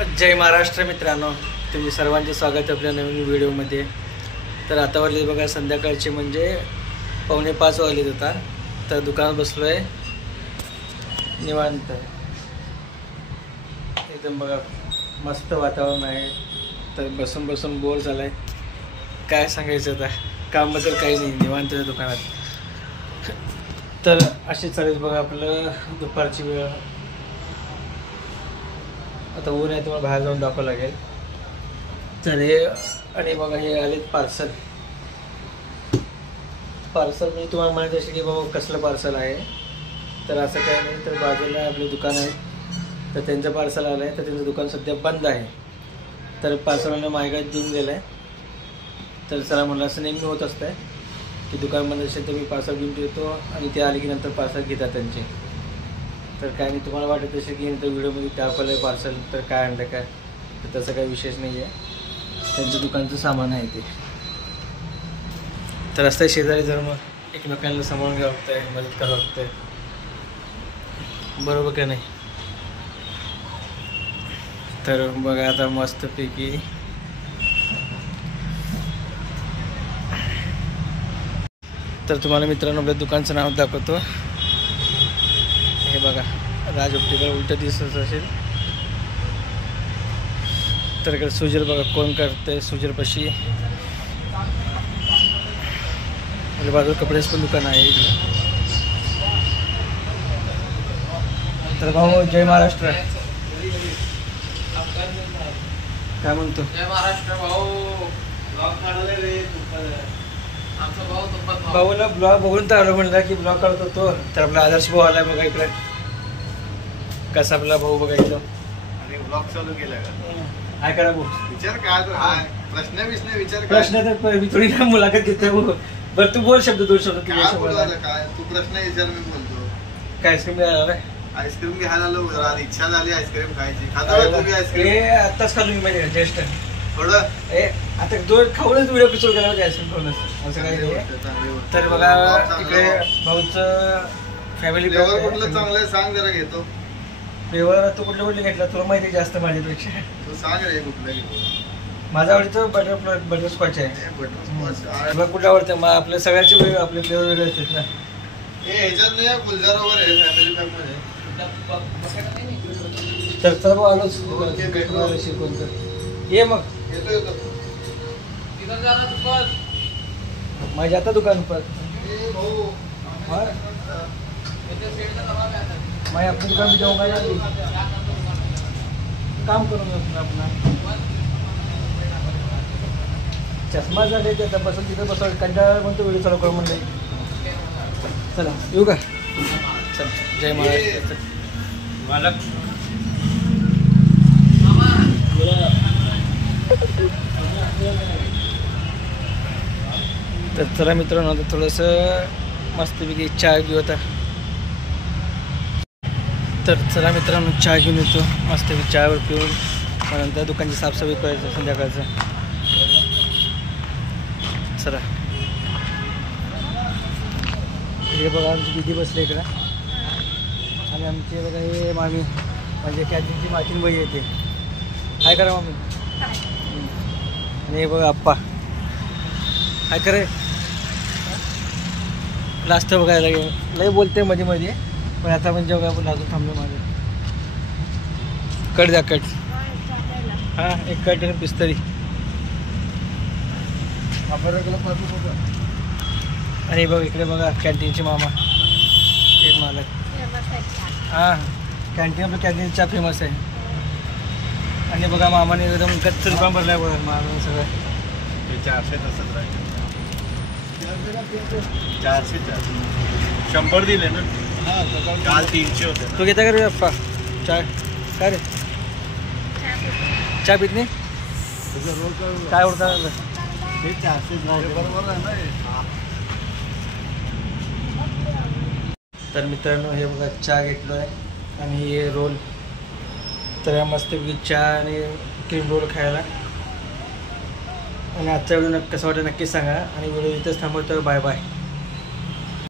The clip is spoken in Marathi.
जय महाराष्ट्र मित्रांनो, तुम्ही सर्वांचे स्वागत आपल्या नवीन व्हिडिओमध्ये। तर आता वाजले बघा संध्याकाळचे म्हणजे 4:45 वाजले होता। तर दुकानात बसलो आहे निवांत, एकदम बघा मस्त वातावरण आहे। तर बसून बसून बोर झालाय, काय सांगायचं आता, कामबद्दल काही नाही, निवांत आहे दुकानात। तर असे चालेल बघा आपलं दुपारची वेळ। आता ऊन आहे, तुम्हाला बाहेर जाऊन दाखवावं लागेल। तर हे आणि बघा हे आलेत पार्सल मी तुम्हाला म्हणत असेल की बाबा कसलं पार्सल आहे, तर असं काही नाही। तर बाजूला आपले दुकान आहे, तर त्यांचं पार्सल आलं आहे, तर त्यांचं दुकान सध्या बंद आहे। तर पार्सलने मायगात देऊन गेलं आहे। तर चला म्हणलं, असं नेहमी होत असतं की दुकान बंद असेल तर मी पार्सल घेऊन ठेवतो आणि ते आले की नंतर पार्सल घेतात त्यांचे। तर काय नाही, तुम्हाला वाटत असेल की नंतर व्हिडिओमध्ये टाकलं आहे पार्सल, तर काय आणलं काय, तर तसं काही विशेष नाही आहे, त्यांचं दुकानचं सामान आहे ते। तर असतं शेजारी धर्म, एकमेकांना सांभाळून घ्यावं लागतं आहे, मदत करावं लागतं आहे, बरोबर का नाही। तर बघा आता मस्तपैकी तर तुम्हाला मित्रांनो आपल्या दुकानचं नाव दाखवतो। हे बघा, राज ऑप्टिकल उलट दिसत असेल तर इकडे सुजल बघा कोण करतंय, सुजलपाशी आपल्या बाजूला कपड्याचं पण दुकान आहे इकडे। तर भाऊ जय महाराष्ट्र, काय म्हणतो? जय महाराष्ट्र भाऊ। भाऊला ब्लॉग बघून तर आलो म्हणला की ब्लॉग काढतो तो, तर आपला आदर्श भाऊ आलाय बघा इकडे। कसा आपला भाऊ बघायचं आणि ब्लॉग चालू केलाय का? काय करा भाऊ, विचार काय तो हाय प्रश्न विचार प्रश्न तर मी थोडी ना मुलाखत घेतोय भाऊ। बरं तू बोल शब्द, 2 शब्द तू काय बोल। बोलायला काय तू प्रश्न विचार, मी बोलतो। काय आईस्क्रीम मिळाला? आईस्क्रीम घ्यायला आलो, इच्छा झाली आईस्क्रीम खायची। खाता तुम्ही आईस्क्रीम? आत्ताच खाल्लो मी माहिती जस्ट थोडं आता 2 खाऊनच व्हिडिओ एपिसोड केला पाहिजे आईस्क्रीम खाऊनच, असं काही नाही। तर बघा इकडे भाऊचं फॅमिली कुठलं चांगलं सांग, जरा घेतो। फ्लेवर तू कुठले घेतला, तुला माहिती जास्त माझ्यापेक्षा, तू सांग रे कुठलं घेतो। माझा आवडीचं बटरस्कॉच आहे। बटरस्कॉच तुला कुठलं आवडतं? मग आपल्या सगळ्याचे वेगळे आपले फ्लेवर वेगळे असतात ना। हे ह्याच्यात नाही, गुलजारावर आहे फॅमिली पॅक मध्ये। तर चल भाऊ आलोच शिकवून, तर ये मग येतो माझ्या आता दुकान पर भाऊ मैं अपने दुकान में जाऊंगा या काम करूंगा अपना। चष्मा झाले ते बसून तिथं बसव, कंटाळा म्हणतो व्हिडिओ चालू करू म्हणलं। चला येऊ का? चल, जय महाराष्ट्र मालक। तर चला मित्रांनो, आता थोडंसं मस्तपैकी चहा घेऊ आता। तर चला मित्रांनो, चहा घेऊन येतो मस्तपैकी, चहावर पिऊन मग नंतर दुकानची साफसफाई करायचं संध्याकाळचं। चला हे बघा आमची दिदी बसले इकडं, आणि आमचे बघा हे मामी, म्हणजे कॅन्टीनची मातीन बाई येते। काय करा मामी? आणि हे बघा आप्पा, काय करे लास्ट बघायला लय बोलते मध्ये मध्ये, पण आता म्हणजे बघा आपण अजून थांबलो माझं। कट द्या कट, हां एक कट आणि पिस्तरी। आणि बघ इकडे बघा कॅन्टीनचे मामा, एक मालक। हां कॅन्टीन आपलं कॅन्टीनचा फेमस आहे। आणि बघा मामाने एकदम गच्च दुकान भरलं आहे बघा मामाने सगळं। 400 तसंच राहील, 400 100 दिले ना। काल 300 होते। तू घेता का रे अप्पा चहा? काय रे चहा पित नाही? काय उडता? 400 बरोबर आहे ना। तर मित्रांनो हे बघा चहा घेतलो आहे आणि हे रोल, तर या मस्तपैकी चहा आणि क्रीम रोल खायला। आणि आजचा व्हिडिओ कसं वाटतं नक्कीच सांगा, आणि व्हिडिओ इथंच थांबवतो, बाय बाय।